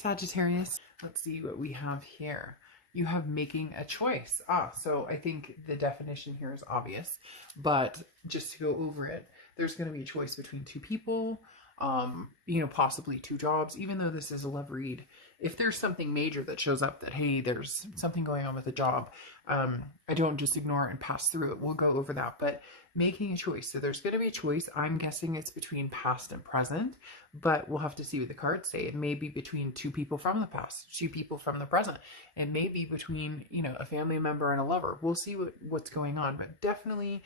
Sagittarius. Let's see what we have here. You have making a choice. So I think the definition here is obvious, but just to go over it, there's going to be a choice between two people, possibly two jobs, even though this is a love read. If there's something major that shows up that, hey, there's something going on with a job, I don't just ignore it and pass through it. We'll go over that, but making a choice. So there's going to be a choice. I'm guessing it's between past and present, but we'll have to see what the cards say. It may be between two people from the past, two people from the present. It may be between, a family member and a lover. We'll see what's going on, but definitely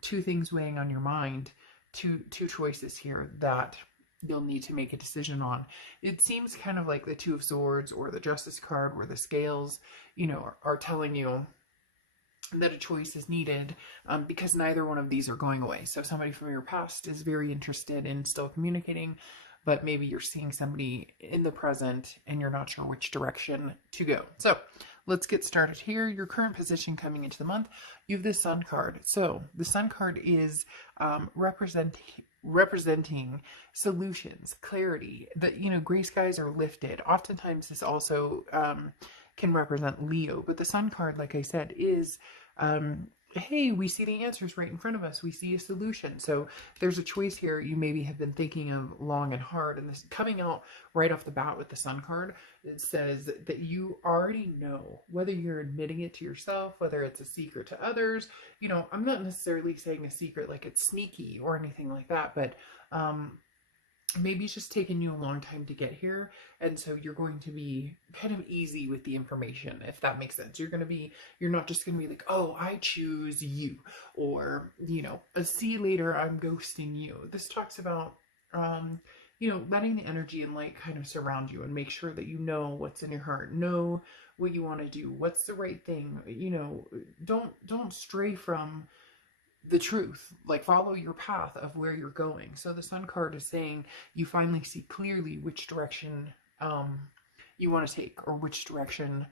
two things weighing on your mind, two choices here that you'll need to make a decision on. It seems kind of like the Two of Swords or the Justice card, where the scales, are telling you that a choice is needed, because neither one of these are going away. So somebody from your past is very interested in still communicating, but maybe you're seeing somebody in the present and you're not sure which direction to go. So let's get started here. Your current position coming into the month, you have the Sun card. So the Sun card is representing solutions, clarity, that, gray skies are lifted. Oftentimes this also can represent Leo, but the Sun card, like I said, is hey, we see the answers right in front of us. We see a solution. So there's a choice here you maybe have been thinking of long and hard, and this coming out right off the bat with the Sun card, it says that you already know, whether you're admitting it to yourself, whether it's a secret to others. I'm not necessarily saying a secret like it's sneaky or anything like that, but maybe it's just taken you a long time to get here, and so you're going to be kind of easy with the information, if that makes sense. You're not just going to be like, oh, I choose you, or, see you later, I'm ghosting you. This talks about, letting the energy and light kind of surround you and make sure that you know what's in your heart, know what you want to do, what's the right thing. Don't stray from the truth, like follow your path of where you're going. So the Sun card is saying you finally see clearly which direction you want to take, or which direction,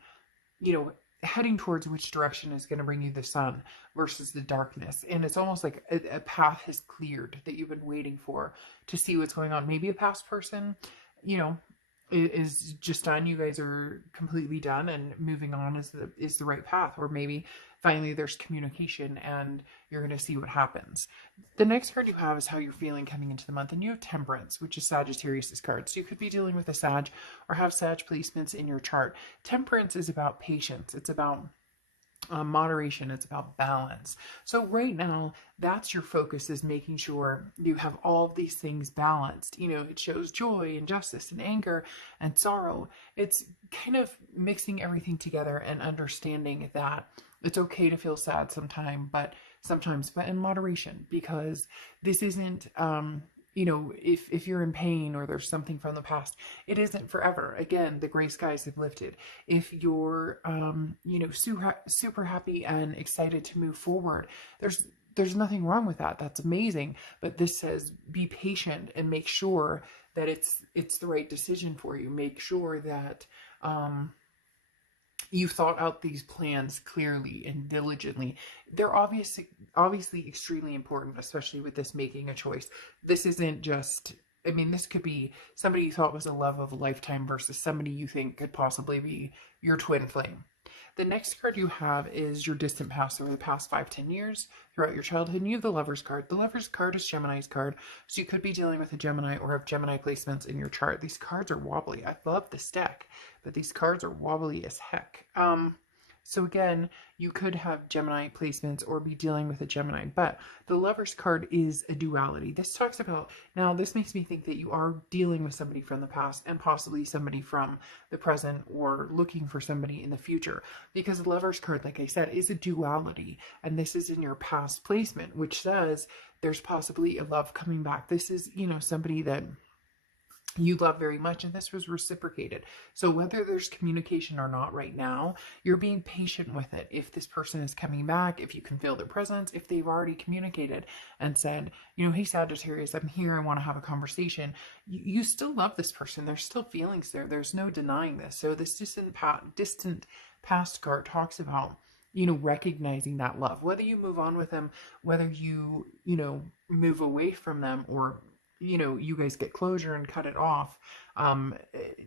heading towards which direction is going to bring you the sun versus the darkness. And it's almost like a path has cleared that you've been waiting for to see what's going on. Maybe a past person, is just done. You guys are completely done, and moving on is the right path. Or maybe finally there's communication and you're going to see what happens. The next card you have is how you're feeling coming into the month, and you have Temperance, which is Sagittarius's card. So you could be dealing with a Sag or have Sag placements in your chart. Temperance is about patience. It's about moderation. It's about balance. So right now, that's your focus, is making sure you have all of these things balanced. It shows joy and justice and anger and sorrow. It's kind of mixing everything together and understanding that it's okay to feel sad sometimes, but in moderation, because this isn't, if you're in pain or there's something from the past, it isn't forever. Again, the gray skies have lifted. If you're, super happy and excited to move forward, there's nothing wrong with that. That's amazing. But this says be patient and make sure that it's the right decision for you. Make sure that, you've thought out these plans clearly and diligently. They're obviously extremely important, especially with this making a choice. This isn't just, this could be somebody you thought was a love of a lifetime versus somebody you think could possibly be your twin flame. The next card you have is your distant past, over the past 5-10 years throughout your childhood. And you have the Lover's card. The Lover's card is Gemini's card. So you could be dealing with a Gemini or have Gemini placements in your chart. These cards are wobbly. I love this deck, but these cards are wobbly as heck. So again, you could have Gemini placements or be dealing with a Gemini, but the Lover's card is a duality. This talks about, now this makes me think that you are dealing with somebody from the past and possibly somebody from the present, or looking for somebody in the future, because the Lover's card, like I said, is a duality. And this is in your past placement, which says there's possibly a love coming back. This is, somebody that you love very much, and this was reciprocated. So whether there's communication or not right now, you're being patient with it. If this person is coming back, if you can feel their presence, if they've already communicated and said, hey, Sagittarius, I'm here, I want to have a conversation, you still love this person. There's still feelings there. There's no denying this. So this distant past card talks about, recognizing that love, whether you move on with them, whether you, move away from them, or you guys get closure and cut it off, um,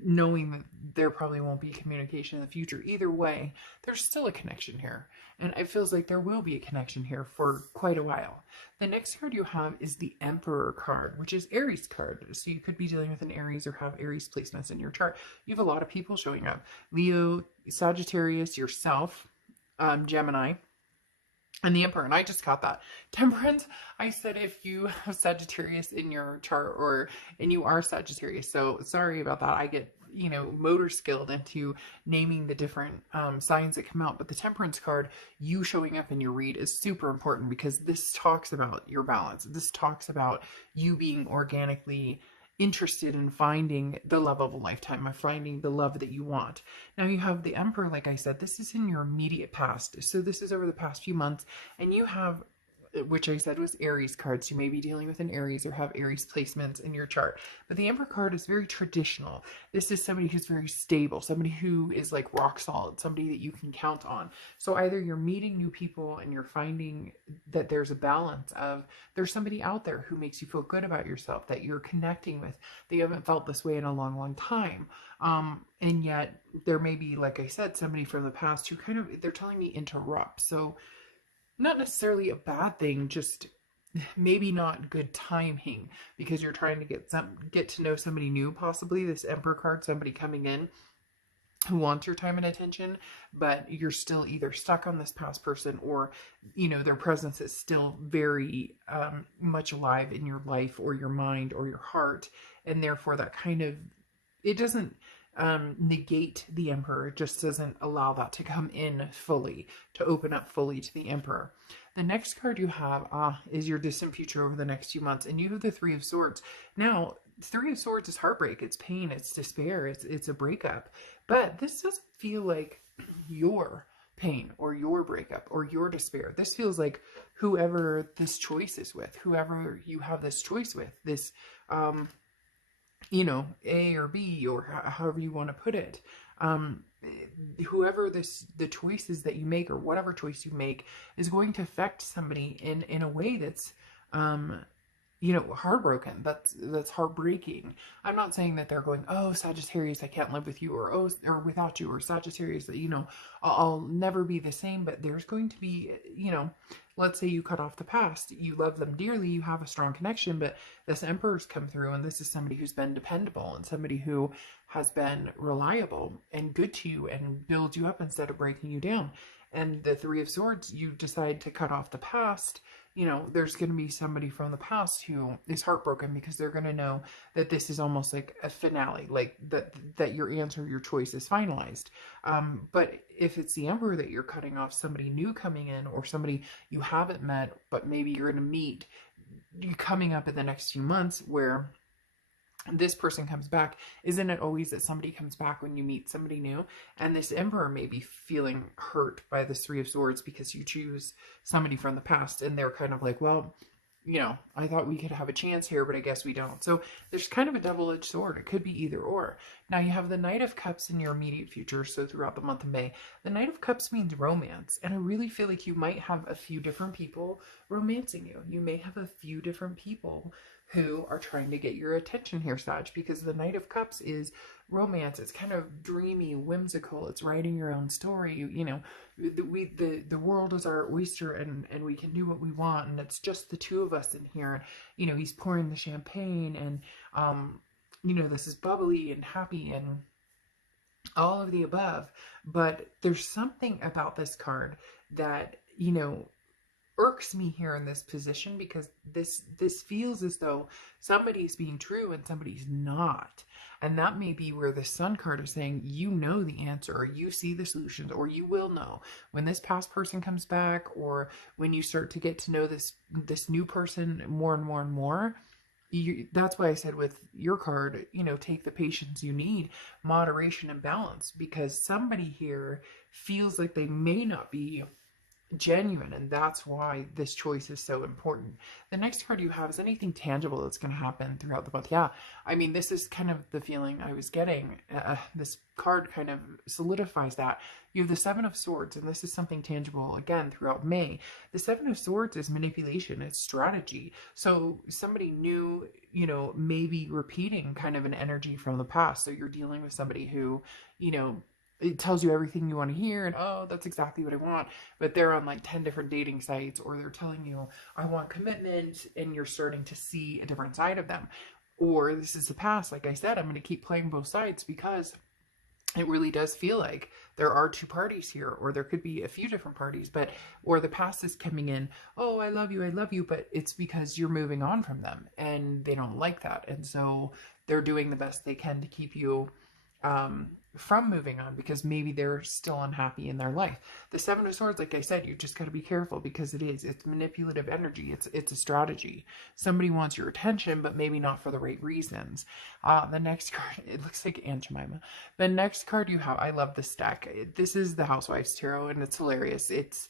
knowing that there probably won't be communication in the future. Either way, there's still a connection here. And it feels like there will be a connection here for quite a while. The next card you have is the Emperor card, which is Aries card. So you could be dealing with an Aries or have Aries placements in your chart. You have a lot of people showing up. Leo, Sagittarius, yourself, Gemini, and the Emperor. And I just got that. Temperance, I said if you have Sagittarius in your chart and you are Sagittarius. So sorry about that. I get, motor skilled into naming the different signs that come out. But the Temperance card, you showing up in your read is super important because this talks about your balance. This talks about you being organically interested in finding the love of a lifetime, of finding the love that you want. Now you have the Emperor, like I said, this is in your immediate past. So this is over the past few months, and you have, which I said was Aries cards. You may be dealing with an Aries or have Aries placements in your chart. But the Emperor card is very traditional. This is somebody who's very stable, somebody who is like rock solid, somebody that you can count on. So either you're meeting new people and you're finding that there's a balance of there's somebody out there who makes you feel good about yourself, that you're connecting with, that you haven't felt this way in a long, long time. And yet there may be, like I said, somebody from the past who they're telling me interrupt. So not necessarily a bad thing, just maybe not good timing because you're trying to get to know somebody new, possibly this Emperor card, somebody coming in who wants your time and attention, but you're still either stuck on this past person or, their presence is still very much alive in your life or your mind or your heart. And therefore that it doesn't negate the Emperor. It just doesn't allow that to come in fully, to open up fully to the Emperor. The next card you have is your distant future over the next few months, and you have the Three of Swords. Now, Three of Swords is heartbreak, it's pain, it's despair, it's a breakup, but this doesn't feel like your pain or your breakup or your despair. This feels like whoever this choice is with, whoever you have this choice with, this A or B, or however you want to put it. Whoever the choices that you make or whatever choice you make is going to affect somebody in a way that's, heartbroken. That's heartbreaking. I'm not saying that they're going, oh, Sagittarius, I can't live with you, or without you, or Sagittarius, that, I'll never be the same. But there's going to be, let's say you cut off the past, you love them dearly, you have a strong connection, but this Emperor's come through, and this is somebody who's been dependable and somebody who has been reliable and good to you and builds you up instead of breaking you down. And the Three of Swords, you decide to cut off the past, there's going to be somebody from the past who is heartbroken because they're going to know that this is almost like a finale, like that your answer, your choice is finalized. But if it's the Emperor that you're cutting off, somebody new coming in or somebody you haven't met, but maybe you're going to meet coming up in the next few months where this person comes back, isn't it always that somebody comes back when you meet somebody new? And this Emperor may be feeling hurt by this Three of Swords because you choose somebody from the past, and they're kind of like, well, I thought we could have a chance here, but I guess we don't. So there's kind of a double-edged sword. It could be either or. Now you have the Knight of Cups in your immediate future, so throughout the month of May. The Knight of Cups means romance, and I really feel like you might have a few different people romancing you. You may have a few different people who are trying to get your attention here, Sag, because the Knight of Cups is romance. It's kind of dreamy, whimsical. It's writing your own story. The world is our oyster, and we can do what we want, and it's just the two of us in here. He's pouring the champagne, and this is bubbly and happy and all of the above. But there's something about this card that irks me here in this position, because this feels as though somebody's being true and somebody's not. And that may be where the Sun card is saying, the answer, or you see the solutions, or you will know when this past person comes back, or when you start to get to know this new person more and more and more. That's why I said with your card, take the patience you need, moderation and balance, because somebody here feels like they may not be genuine, and that's why this choice is so important. The next card you have is anything tangible that's going to happen throughout the month. Yeah, I mean, this is kind of the feeling I was getting. This card kind of solidifies that. You have the Seven of Swords, and this is something tangible again throughout May. The Seven of Swords is manipulation, it's strategy. So somebody new, you know, maybe repeating kind of an energy from the past. So you're dealing with somebody who, you know, it tells you everything you want to hear, and oh, that's exactly what I want, but they're on like 10 different dating sites, or they're telling you I want commitment, and you're starting to see a different side of them. Or this is the past, like I said, I'm going to keep playing both sides because it really does feel like there are two parties here, or there could be a few different parties, but or the past is coming in, oh, I love you, but it's because you're moving on from them and they don't like that, and so they're doing the best they can to keep you from moving on, because maybe they're still unhappy in their life. The Seven of Swords, like I said, you just got to be careful, because it's manipulative energy. It's a strategy. Somebody wants your attention, but maybe not for the right reasons. The next card, it looks like Aunt Jemima. The next card you have, I love this deck. This is the Housewives Tarot, and it's hilarious. It's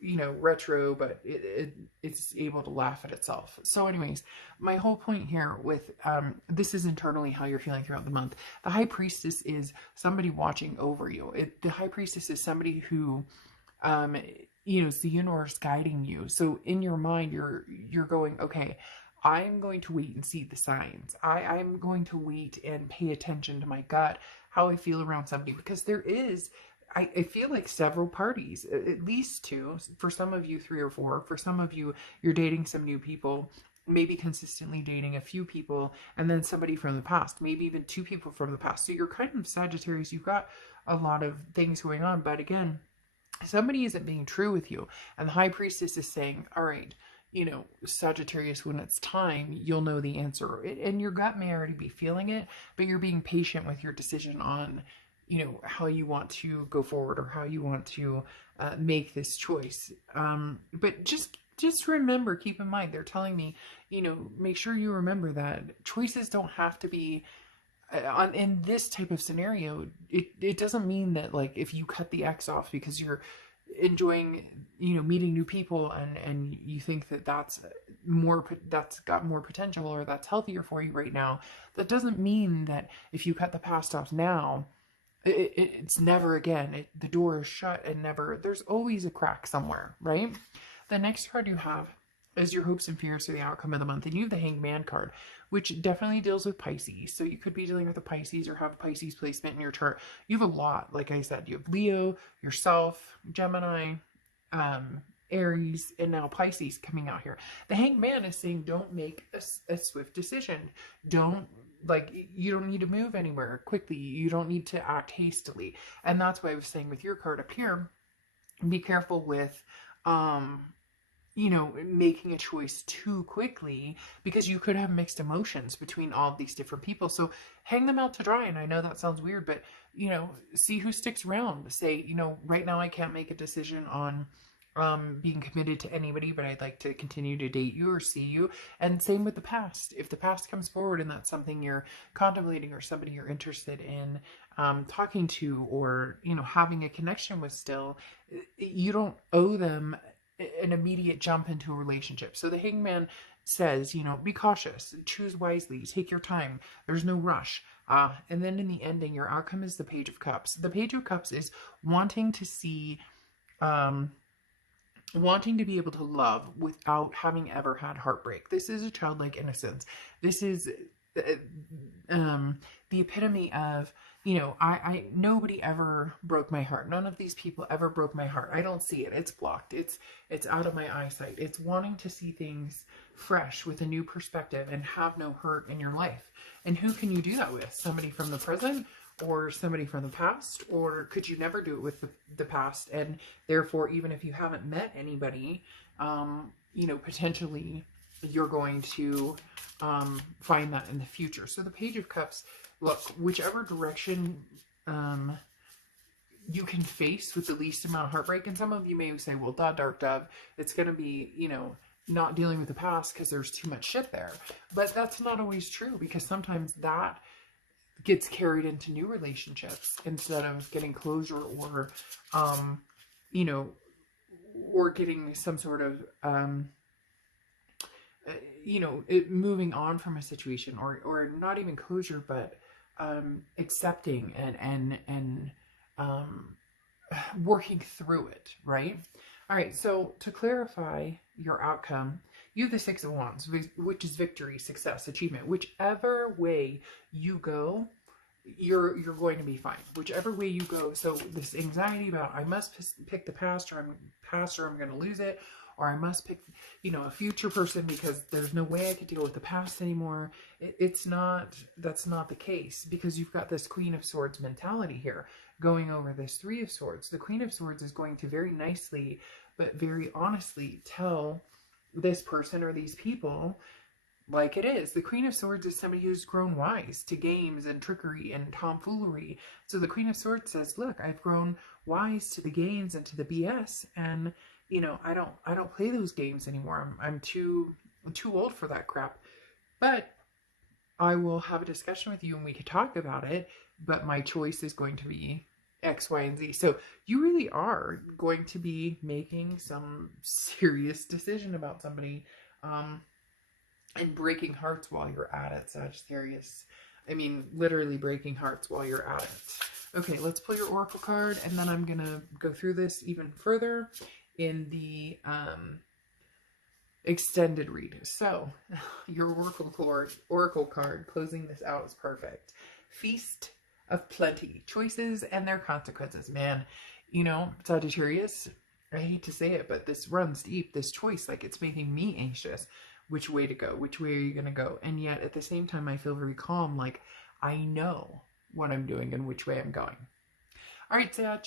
you know, retro, but it's able to laugh at itself. So anyways, my whole point here with this is internally how you're feeling throughout the month. The High Priestess is somebody watching over you. The High Priestess is somebody who you know, it's the universe guiding you. So in your mind, you're going, okay, I'm going to wait and see the signs. I'm going to wait and pay attention to my gut, how I feel around somebody, because there is, I feel like several parties, at least two, for some of you 3 or 4, for some of you, you're dating some new people, maybe consistently dating a few people, and then somebody from the past, maybe even 2 people from the past. So you're kind of Sagittarius, you've got a lot of things going on, but again, somebody isn't being true with you. And the High Priestess is saying, all right, you know, Sagittarius, when it's time, you'll know the answer. And your gut may already be feeling it, but you're being patient with your decision on, you know, how you want to go forward, or how you want to make this choice. But just remember, keep in mind, they're telling me, you know, make sure you remember that choices don't have to be in this type of scenario. It doesn't mean that, like, if you cut the X off because you're enjoying, you know, meeting new people, and you think that that's got more potential, or that's healthier for you right now, that doesn't mean that if you cut the past off now, it's never again. The door is shut, and never. There's always a crack somewhere, right? The next card you have is your hopes and fears for the outcome of the month, and you have the Hanged Man card, which definitely deals with Pisces. So you could be dealing with a Pisces, or have Pisces placement in your chart. You have a lot, like I said. You have Leo, yourself, Gemini, Aries, and now Pisces coming out here. The Hanged Man is saying, don't make a swift decision. You don't need to move anywhere quickly. You don't need to act hastily. And that's why I was saying with your card up here, be careful with, you know, making a choice too quickly, because you could have mixed emotions between all of these different people. So hang them out to dry. And I know that sounds weird, but, you know, see who sticks around. Say, you know, right now I can't make a decision on being committed to anybody, but I'd like to continue to date you or see you. And same with the past. If the past comes forward and that's something you're contemplating, or somebody you're interested in talking to, or, you know, having a connection with still, you don't owe them an immediate jump into a relationship. So the Hanged Man says, you know, be cautious, choose wisely, take your time. There's no rush. And then in the ending, your outcome is the Page of Cups. The Page of Cups is wanting to see, wanting to be able to love without having ever had heartbreak. This is a childlike innocence. This is the epitome of, you know, I nobody ever broke my heart. None of these people ever broke my heart. I don't see it. It's blocked. It's out of my eyesight. It's wanting to see things fresh with a new perspective and have no hurt in your life. And who can you do that with? Somebody from the present, or somebody from the past? Or could you never do it with the past? And therefore, even if you haven't met anybody, you know, potentially you're going to find that in the future. So the Page of Cups, look, whichever direction you can face with the least amount of heartbreak. And some of you may say, well, dark dove, it's going to be, you know, not dealing with the past because there's too much shit there. But that's not always true, because sometimes that gets carried into new relationships instead of getting closure, or, you know, or getting some sort of, moving on from a situation, or not even closure, but accepting and working through it, right? All right, so to clarify your outcome, you have the Six of Wands, which is victory, success, achievement. Whichever way you go, you're going to be fine. Whichever way you go. So this anxiety about I must pick the past, or I'm going to lose it, or I must pick, a future person because there's no way I could deal with the past anymore. That's not the case, because you've got this Queen of Swords mentality here going over this Three of Swords. The Queen of Swords is going to very nicely, but very honestly tell this person or these people like it is. The Queen of Swords is somebody who's grown wise to games and trickery and tomfoolery. So the Queen of Swords says, look, I've grown wise to the games and to the BS, and I don't play those games anymore. I'm too old for that crap. But I will have a discussion with you and we could talk about it, but my choice is going to be X, Y, and Z. So you really are going to be making some serious decision about somebody, and breaking hearts while you're at it, Sagittarius. I mean, literally breaking hearts while you're at it. Okay, let's pull your Oracle card, and then I'm going to go through this even further in the extended read. So, your Oracle card closing this out is perfect. Feast of Plenty. Choices and their consequences. Man, Sagittarius, I hate to say it, but this runs deep. This choice, like, it's making me anxious. Which way to go? Which way are you going to go? And yet, at the same time, I feel very calm. Like, I know what I'm doing and which way I'm going. All right, Sag.